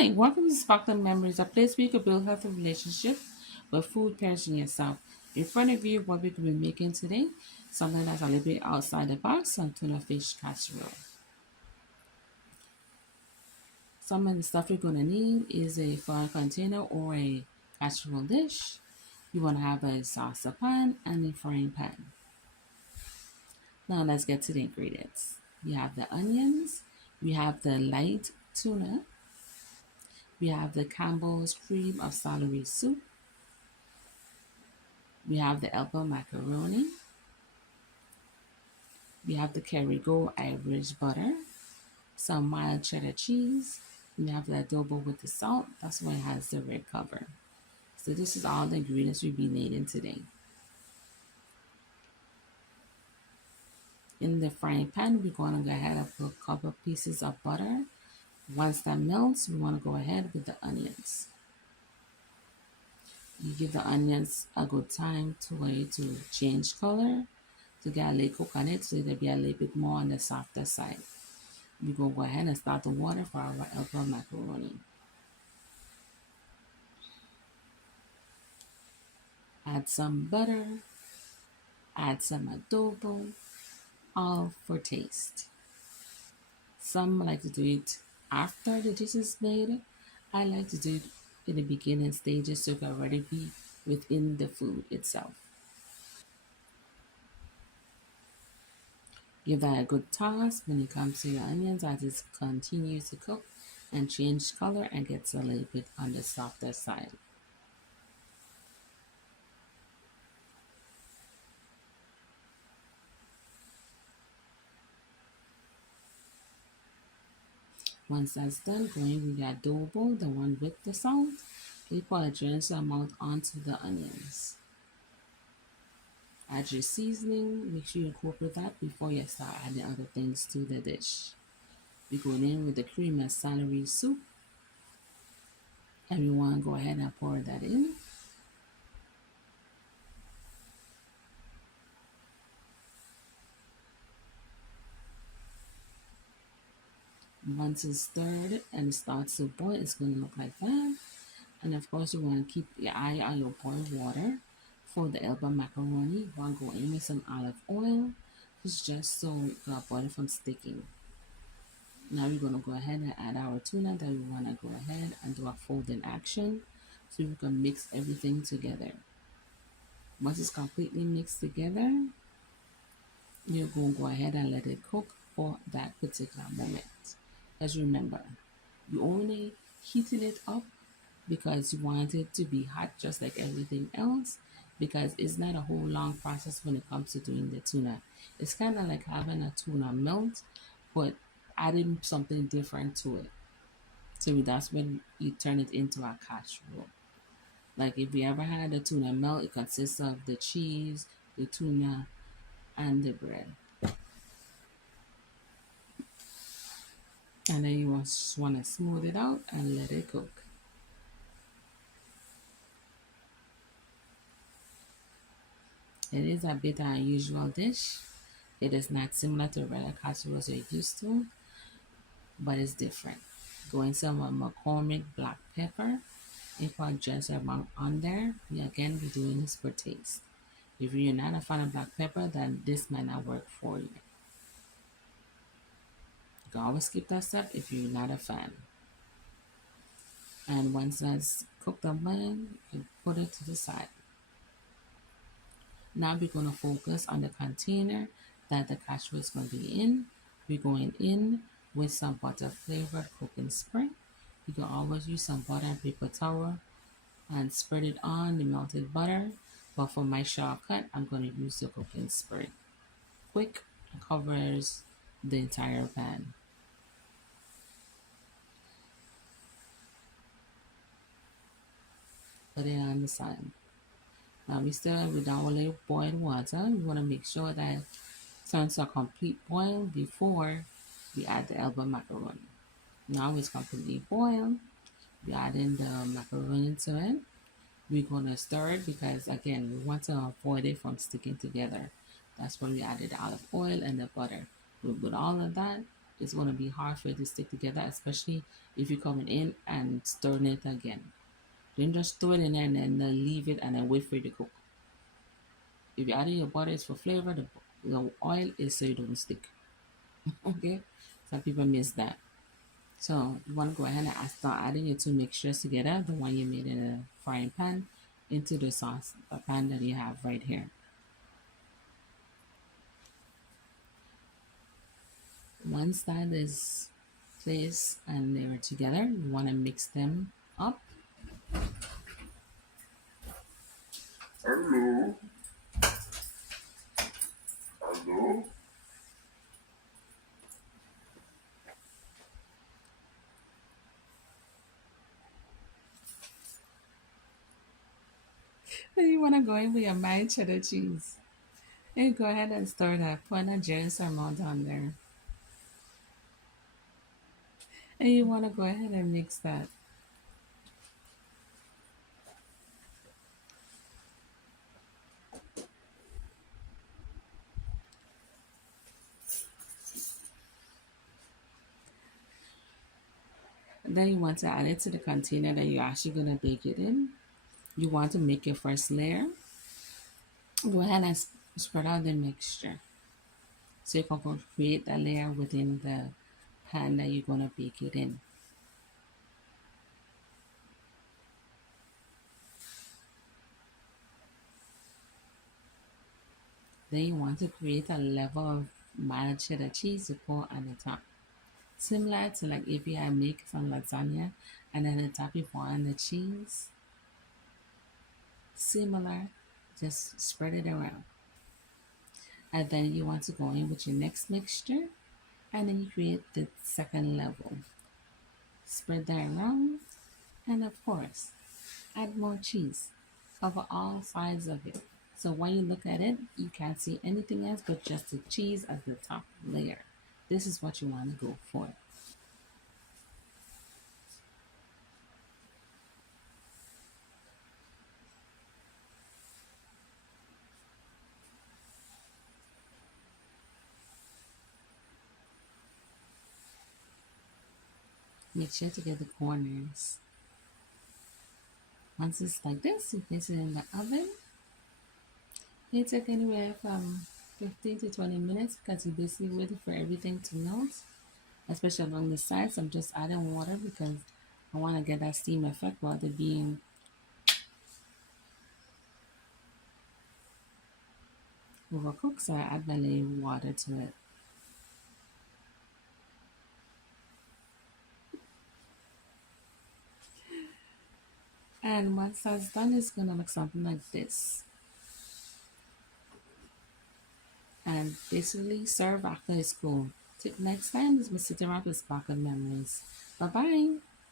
Hi, welcome to Sparkling Memories, a place where you can build healthy relationship with food, parenting yourself. In front of you, what we could be making today, something that's a little bit outside the box, some tuna fish casserole. Some of the stuff you're gonna need is a frying container or a casserole dish. You wanna have a salsa pan and a frying pan. Now let's get to the ingredients. We have the onions, we have the light tuna, we have the Campbell's cream of celery soup. We have the elbow macaroni. We have the Kerrygo Irish butter. Some mild cheddar cheese. We have the adobo with the salt. That's why it has the red cover. So this is all the ingredients we'll be needing today. In the frying pan, we're going to go ahead and put a couple pieces of butter. Once that melts, we want to go ahead with the onions. You give the onions a good time to change color, to get a little cook on it, so they'll be a little bit more on the softer side. We're going to go ahead and start the water for our elbow macaroni. Add some butter, add some adobo, all for taste. Some like to do it after the dish is made. I like to do it in the beginning stages so it can already be within the food itself. Give that a good toss when it comes to your onions as it continues to cook and change color and gets a little bit on the softer side. Once that's done, go in with the adobo, the one with the salt. You put a generous amount onto the onions. Add your seasoning. Make sure you incorporate that before you start adding other things to the dish. We're going in with the cream of celery soup. And we want to go ahead and pour that in. Once it's stirred and it starts to boil, it's going to look like that. And of course, you want to keep your eye on your boiled water. For the elbow macaroni, you want to go in with some olive oil. It's just so it got butter from sticking. Now we're going to go ahead and add our tuna that we want to go ahead and do a folding action so we can mix everything together. Once it's completely mixed together, you're going to go ahead and let it cook for that particular moment. Because remember, you only heating it up because you want it to be hot just like everything else, because it's not a whole long process when it comes to doing the tuna. It's kind of like having a tuna melt, but adding something different to it. So that's when you turn it into a casserole. Like if you ever had a tuna melt, it consists of the cheese, the tuna, and the bread. And then you just want to smooth it out and let it cook. It is a bit an unusual dish. It is not similar to regular casseroles you're used to, but it's different. Going some McCormick black pepper, if I just amount on there, we again be doing this for taste. If you're not a fan of black pepper, then this might not work for you. You can always skip that step if you're not a fan. And once that's cooked up, you put it to the side. Now we're going to focus on the container that the casserole is going to be in. We're going in with some butter flavored cooking spray. You can always use some butter and paper towel and spread it on the melted butter. But for my shortcut, I'm going to use the cooking spray. Quick, covers the entire pan. Put it on the side. Now we still with our little boiled water. We want to make sure that it turns to a complete boil before we add the elbow macaroni. Now it's completely boiled. We add in the macaroni to it. We're gonna stir it because again we want to avoid it from sticking together. That's why we added the olive oil and the butter. With all of that, it's going to be hard for it to stick together, especially if you're coming in and stirring it again. Don't just throw it in there and then leave it and then wait for it to cook. If you're adding your butter, it's for flavor. The oil is so you don't stick. Okay, some people miss that. So you want to go ahead and start adding your two mixtures together, the one you made in a frying pan, into the sauce, a pan that you have right here. Once that is placed and they're together, you want to mix them up. Hello. Hello. Then you want to go in with your mild cheddar cheese. And go ahead and stir that. Put a generous amount on there. And you want to go ahead and mix that. And then you want to add it to the container that you're actually going to bake it in. You want to make your first layer. Go ahead and spread out the mixture. So you can create that layer within the pan that you're going to bake it in. Then you want to create a level of mild cheddar cheese to pour on the top. Similar to like if you had make some lasagna and then the top you pour on the cheese. Similar, just spread it around. And then you want to go in with your next mixture and then you create the second level. Spread that around and of course add more cheese. Cover all sides of it. So when you look at it, you can't see anything else but just the cheese as the top layer. This is what you want to go for. Make sure to get the corners. Once it's like this, you place it in the oven. It take anywhere from 15 to 20 minutes because you basically waiting for everything to melt, especially along the sides. I'm just adding water because I want to get that steam effect while they're being overcooked. So I add my little water to it. And once that's done, it's gonna look something like this. And basically serve after it's cool. Till next time, this is Mr. Rapper's Pocket Memories. Bye bye.